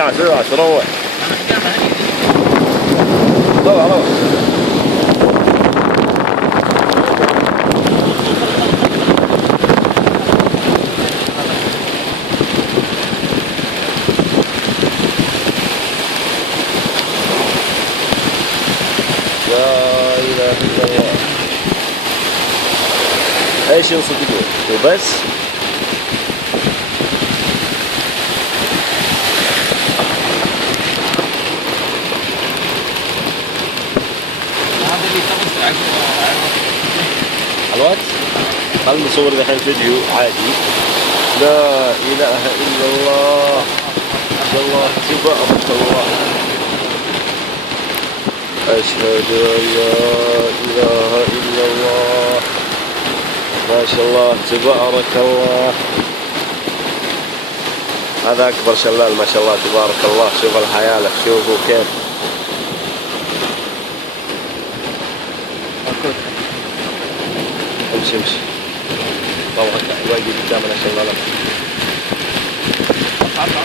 تروح روح لا إله إلا الله. ايش ينصدقون وبس؟ الوقت خلنا نصور الحين فيديو عادي. لا إله إلا الله. الله تبارك الله. أشهد أن لا إله إلا الله. ما شاء الله تبارك الله. هذا أكبر شلال ما شاء الله تبارك الله. شوف الحيالة شوفوا كيف. امشي طبعا واجي قدامنا شلالات. هذا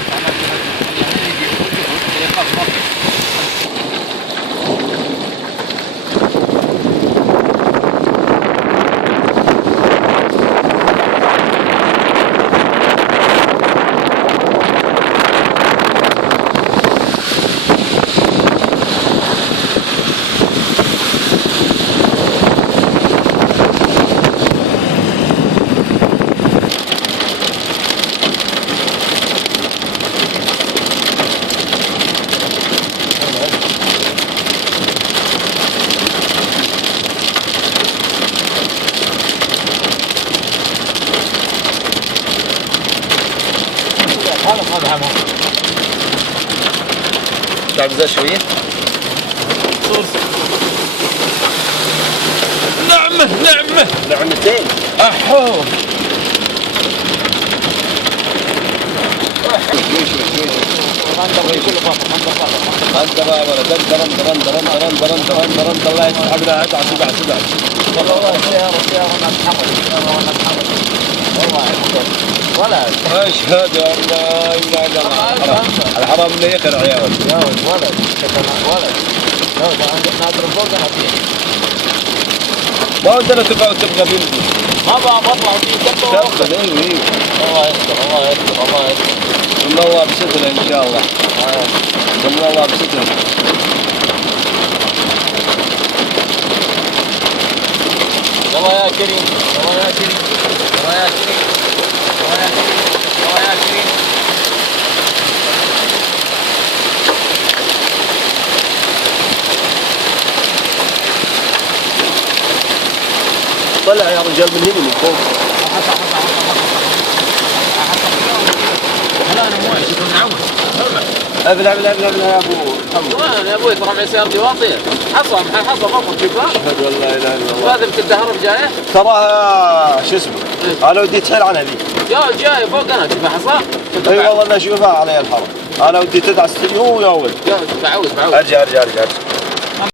تعبزه شوية. نعمتين. أحو الله يسحبنا هذا سبع والله سيارة والله ولد. أشهد أن لا إله إلا الله. الحرام اللي يقرع يا ولد. ولد نادر فوق أنا فيه. ما عندنا تبغى بنتي. ما بطلع فيه تبغى ايوه. الله يستر. ثم الله بستر إن شاء الله. ثم الله بستر. الله يا كريم. طلع يا رجال من هنا من فوق. لا انا مو اشوف نعوم. ابلع يا ابو محمد. يا ابوي ترى معي سيارتي واطيه. حصل مطر في بلاد. اشهد ان لا اله الا الله. لازم تدهرب جايه. تراها شو اسمه؟ انا ودي تحل عنها ذي. يا جاي فوق انا تبي حصى؟ اي والله انا اشوفها علي الحرم. انا ودي تدعس يا ولد. يا بعود. ارجع